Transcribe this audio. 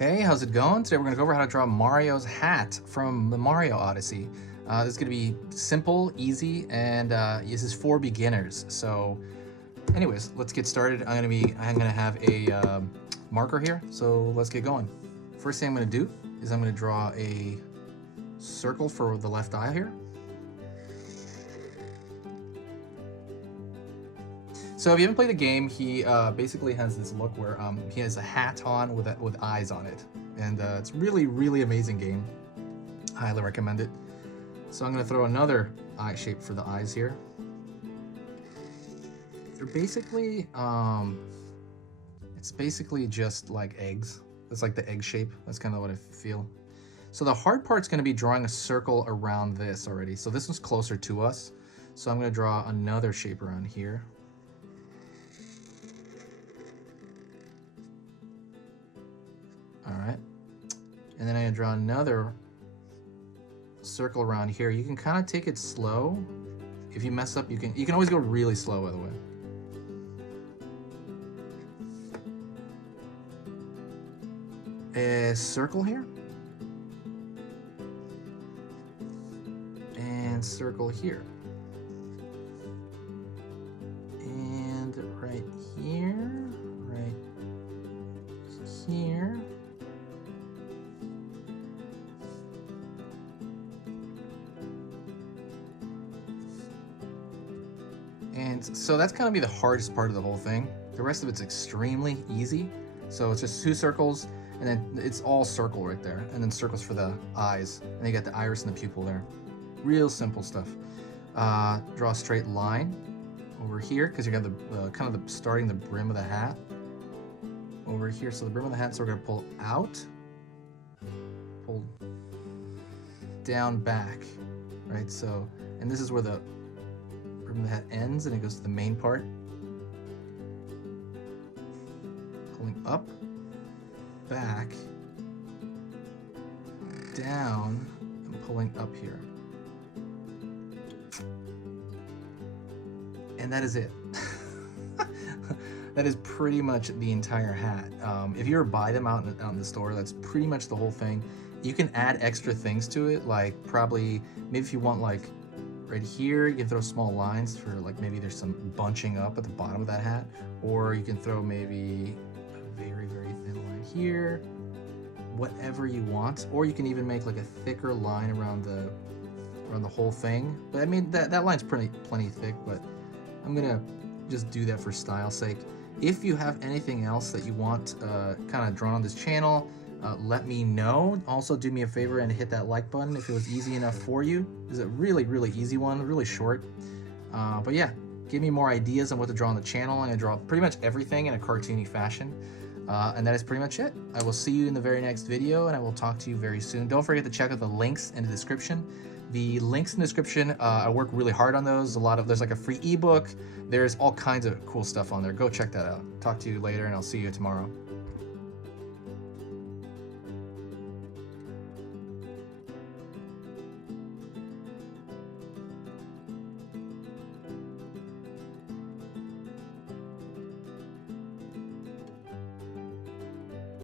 Hey, how's it going? Today we're going to go over how to draw Mario's hat from the Mario Odyssey. This is going to be simple, easy, and this is for beginners. So anyways, let's get started. I'm going to have a marker here, so let's get going. First thing I'm going to do is I'm going to draw a circle for the left eye here. So if you haven't played the game, he basically has this look where he has a hat on with eyes on it. And it's really amazing game. Highly recommend it. So I'm going to throw another eye shape for the eyes here. They're basically, it's basically just like eggs. It's like the egg shape. That's kind of what I feel. So the hard part's going to be drawing a circle around this already. So this one's closer to us. So I'm going to draw another shape around here. Alright, and then I'm going to draw another circle around here. You can kind of take it slow. If you mess up, you can always go really slow, by the way. A circle here. And circle here. And right here, right here. And so that's gonna be the hardest part of the whole thing. The rest of it's extremely easy. So it's just two circles, and then it's all circle right there, and then circles for the eyes, and you got the iris and the pupil there. Real simple stuff. Draw a straight line over here, because you got the kind of starting the brim of the hat over here. So the brim of the hat, so we're gonna pull out, pull down, back, right? So, and this is where the brim of the hat ends, and it goes to the main part. Pulling up, back, down, and pulling up here. And that is it. That is pretty much the entire hat. If you ever buy them out in the store, that's pretty much the whole thing. You can add extra things to it, like probably, maybe if you want like right here, you can throw small lines for like maybe there's some bunching up at the bottom of that hat, or you can throw maybe a very thin line here, whatever you want, or you can even make like a thicker line around the whole thing. But I mean that line's plenty thick, but I'm gonna just do that for style's sake. If you have anything else that you want kind of drawn on this channel, let me know. Also, do me a favor and hit that like button if it was easy enough for you. It's a really easy one, really short. But yeah, give me more ideas on what to draw on the channel. I'm gonna draw pretty much everything in a cartoony fashion. And that is pretty much it. I will see you in the very next video, and I will talk to you very soon. Don't forget to check out the links in the description. The links in the description, I work really hard on those. There's like a free ebook. There's all kinds of cool stuff on there. Go check that out. Talk to you later, and I'll see you tomorrow.